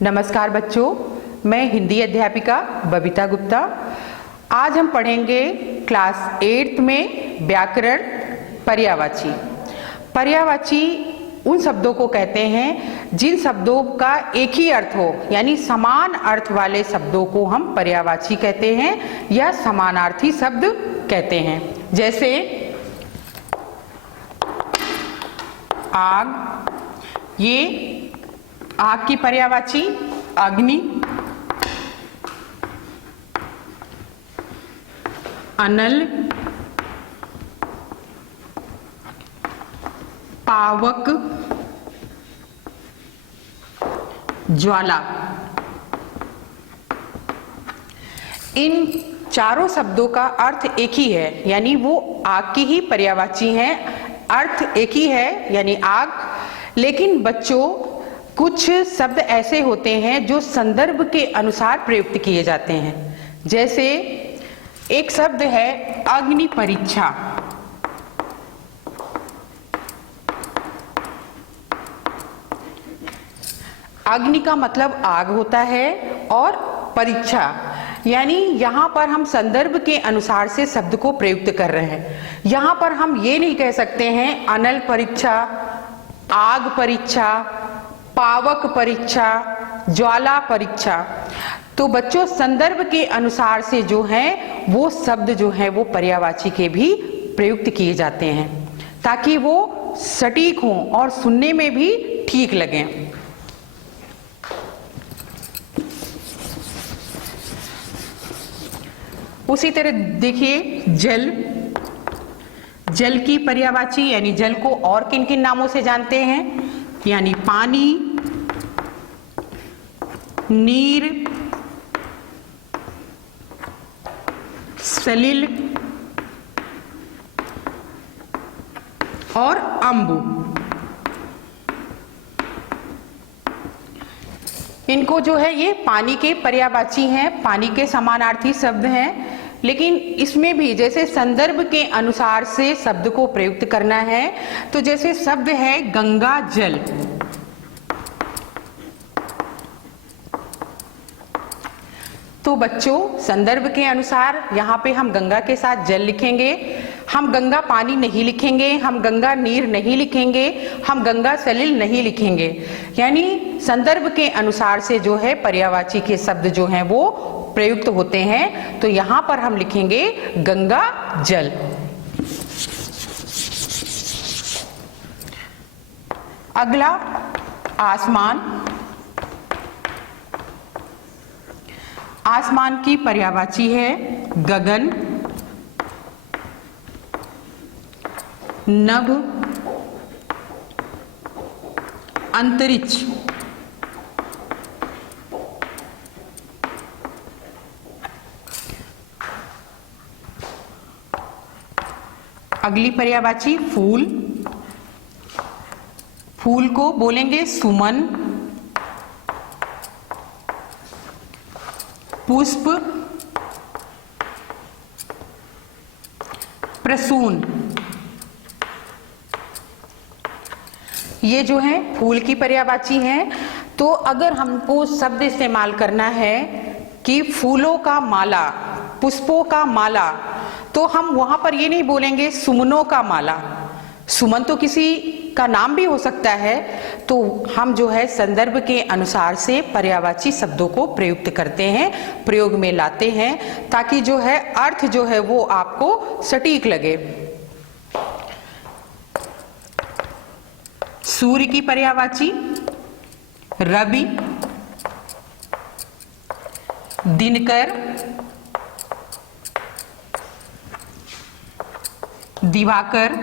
नमस्कार बच्चों, मैं हिंदी अध्यापिका बबीता गुप्ता। आज हम पढ़ेंगे क्लास 8 में व्याकरण पर्यायवाची। पर्यायवाची उन शब्दों को कहते हैं जिन शब्दों का एक ही अर्थ हो, यानी समान अर्थ वाले शब्दों को हम पर्यायवाची कहते हैं या समानार्थी शब्द कहते हैं। जैसे आग, ये आग की पर्यायवाची अग्नि, अनल, पावक, ज्वाला। इन चारों शब्दों का अर्थ एक ही है, यानी वो आग की ही पर्यायवाची हैं। अर्थ एक ही है यानी आग, लेकिन बच्चों कुछ शब्द ऐसे होते हैं जो संदर्भ के अनुसार प्रयुक्त किए जाते हैं। जैसे एक शब्द है अग्नि परीक्षा। अग्नि का मतलब आग होता है और परीक्षा यानी यहाँ पर हम संदर्भ के अनुसार से शब्द को प्रयुक्त कर रहे हैं। यहाँ पर हम ये नहीं कह सकते हैं अनल परीक्षा, आग परीक्षा, पावक परीक्षा, ज्वाला परीक्षा। तो बच्चों संदर्भ के अनुसार से जो है वो शब्द जो है वो पर्यायवाची के भी प्रयुक्त किए जाते हैं ताकि वो सटीक हों और सुनने में भी ठीक लगें। उसी तरह देखिए जल, जल की पर्यायवाची यानी जल को और किन किन नामों से जानते हैं, यानी पानी, नीर, सलिल और अम्बु। इनको जो है ये पानी के पर्यायवाची हैं, पानी के समानार्थी शब्द हैं। लेकिन इसमें भी जैसे संदर्भ के अनुसार से शब्द को प्रयुक्त करना है, तो जैसे शब्द है गंगा जल, तो बच्चों संदर्भ के अनुसार यहाँ पे हम गंगा के साथ जल लिखेंगे, हम गंगा पानी नहीं लिखेंगे, हम गंगा नीर नहीं लिखेंगे, हम गंगा सलिल नहीं लिखेंगे। यानी संदर्भ के अनुसार से जो है पर्यायवाची के शब्द जो हैं वो प्रयुक्त होते हैं। तो यहाँ पर हम लिखेंगे गंगा जल। अगला आसमान। आसमान की पर्यायवाची है गगन, नभ, अंतरिक्ष। अगली पर्यायवाची फूल, फूल को बोलेंगे सुमन, पुष्प, प्रसून। ये जो है फूल की पर्यायवाची हैं। तो अगर हमको शब्द इस्तेमाल करना है कि फूलों का माला, पुष्पों का माला, तो हम वहां पर ये नहीं बोलेंगे सुमनों का माला। सुमन तो किसी का नाम भी हो सकता है। तो हम जो है संदर्भ के अनुसार से पर्यायवाची शब्दों को प्रयुक्त करते हैं, प्रयोग में लाते हैं, ताकि जो है अर्थ जो है वो आपको सटीक लगे। सूर्य की पर्यायवाची रवि, दिनकर, दिवाकर,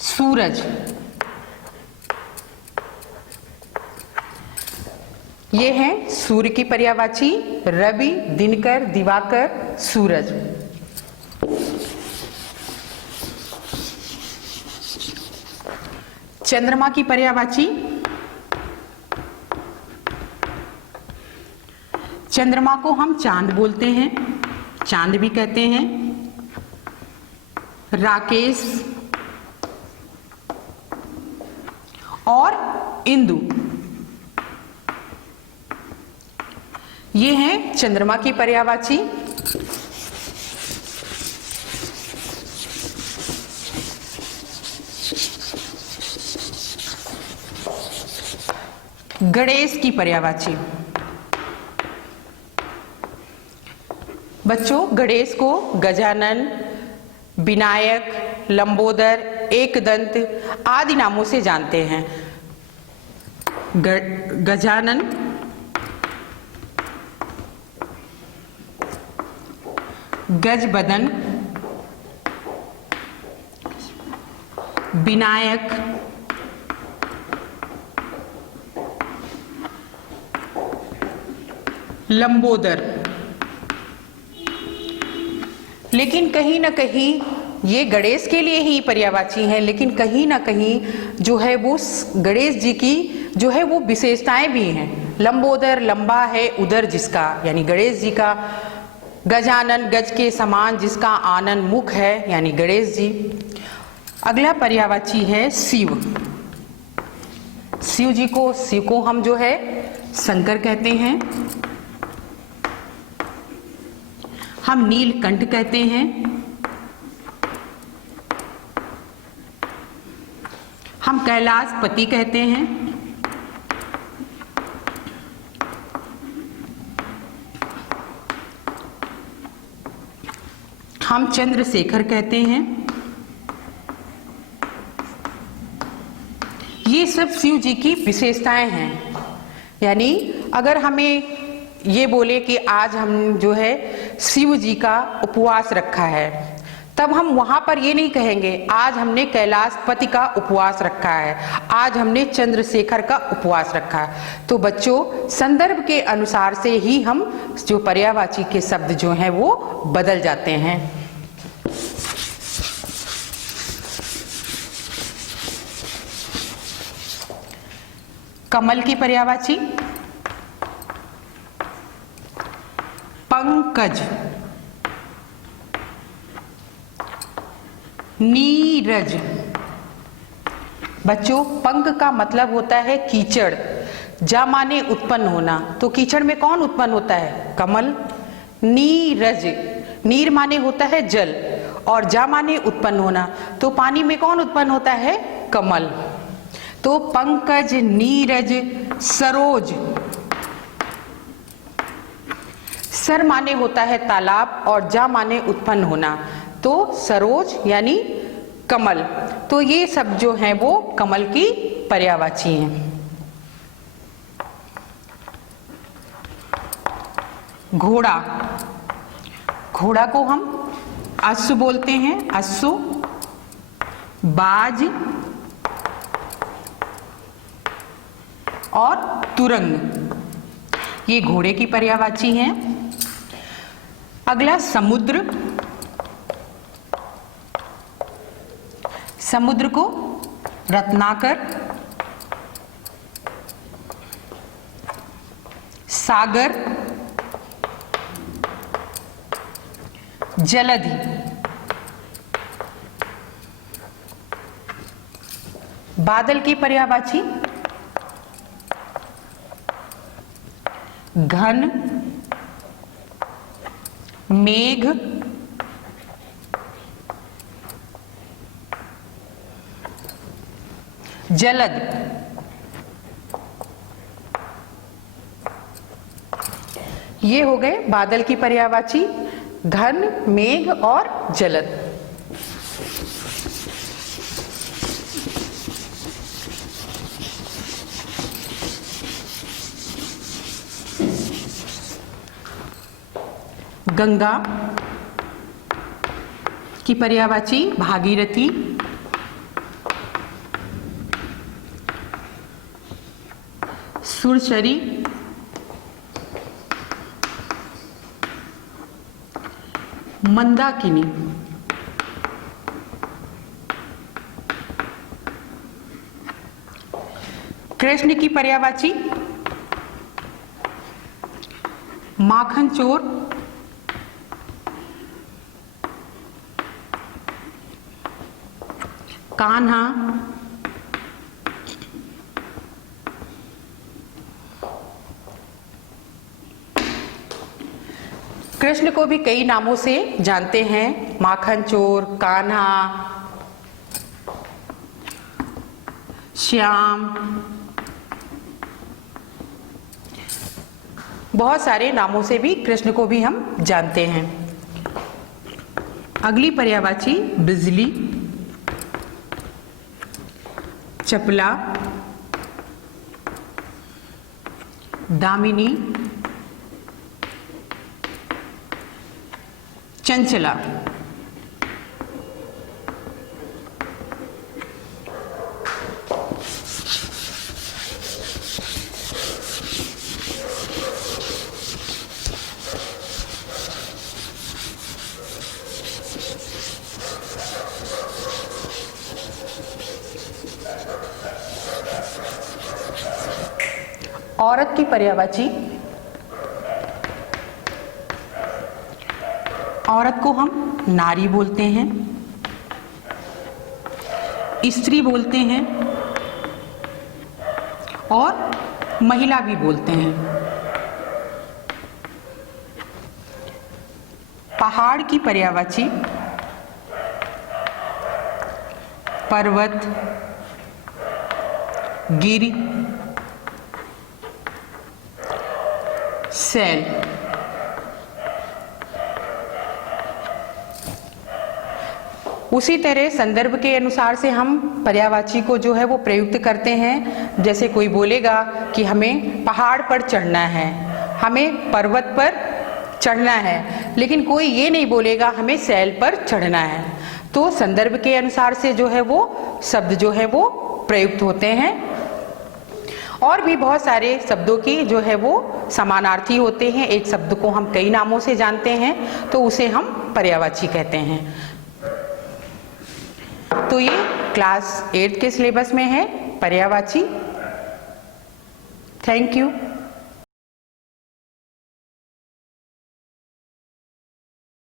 सूरज। ये है सूर्य की पर्यायवाची रवि, दिनकर, दिवाकर, सूरज। चंद्रमा की पर्यायवाची चंद्रमा को हम चांद बोलते हैं, चांद भी कहते हैं। राकेश, और इंदु, ये हैं चंद्रमा की पर्यायवाची। गणेश की पर्यायवाची। बच्चों, गणेश को गजानन, विनायक, लंबोदर, एकदंत आदि नामों से जानते हैं। गजानन, गजबदन, विनायक, लंबोदर। लेकिन कहीं ना कहीं ये गणेश के लिए ही पर्यायवाची हैं, लेकिन कहीं ना कहीं जो है वो गणेश जी की जो है वो विशेषताएं भी हैं। लंबोदर लंबा है उदर जिसका, यानी गणेश जी का। गजानन गज के समान जिसका आनन मुख है, यानी गणेश जी। अगला पर्यायवाची है शिव। शिव को हम जो है शंकर कहते हैं, हम नीलकंठ कहते हैं, हम कैलाशपति कहते हैं, हम चंद्रशेखर कहते हैं। ये सब शिव जी की विशेषताएं हैं। यानी अगर हमें ये बोले कि आज हम जो है शिव जी का उपवास रखा है, तब हम वहां पर ये नहीं कहेंगे आज हमने कैलाशपति का उपवास रखा है, आज हमने चंद्रशेखर का उपवास रखा है। तो बच्चों, संदर्भ के अनुसार से ही हम जो पर्यायवाची के शब्द जो हैं वो बदल जाते हैं। कमल की पर्यायवाची पंकज, नीरज। बच्चों, पंक का मतलब होता है कीचड़, जा माने उत्पन्न होना, तो कीचड़ में कौन उत्पन्न होता है? कमल। नीरज, नीर माने होता है जल, और जा माने उत्पन्न होना, तो पानी में कौन उत्पन्न होता है? कमल। तो पंकज, नीरज, सरोज। सर माने होता है तालाब, और जा माने उत्पन्न होना, तो सरोज यानी कमल। तो ये सब जो हैं वो कमल की पर्यायवाची हैं। घोड़ा, घोड़ा को हम अश्व बोलते हैं, अश्व। बाज और तुरंग, ये घोड़े की पर्यायवाची हैं। अगला समुद्र। समुद्र को रत्नाकर, सागर, जलधि। बादल की पर्यायवाची घन, मेघ, जलद। ये हो गए बादल की पर्यायवाची, घन, मेघ और जलद। गंगा की पर्यायवाची भागीरथी, सुरसरी, मंदाकिनी। कृष्ण की पर्यायवाची माखन चोर, कान्हा, कृष्ण को भी कई नामों से जानते हैं, माखन चोर, कान्हा, श्याम, बहुत सारे नामों से भी कृष्ण को भी हम जानते हैं। अगली पर्यायवाची बिजली, चपला, दामिनी, चंचला। औरत की पर्यायवाची, औरत को हम नारी बोलते हैं, स्त्री बोलते हैं और महिला भी बोलते हैं। पहाड़ की पर्यायवाची पर्वत, गिरि, सैल। उसी तरह संदर्भ के अनुसार से हम पर्यायवाची को जो है वो प्रयुक्त करते हैं। जैसे कोई बोलेगा कि हमें पहाड़ पर चढ़ना है, हमें पर्वत पर चढ़ना है, लेकिन कोई ये नहीं बोलेगा हमें सैल पर चढ़ना है। तो संदर्भ के अनुसार से जो है वो शब्द जो है वो प्रयुक्त होते हैं। और भी बहुत सारे शब्दों की जो है वो समानार्थी होते हैं। एक शब्द को हम कई नामों से जानते हैं तो उसे हम पर्यायवाची कहते हैं। तो ये क्लास 8 के सिलेबस में है पर्यायवाची। Thank you.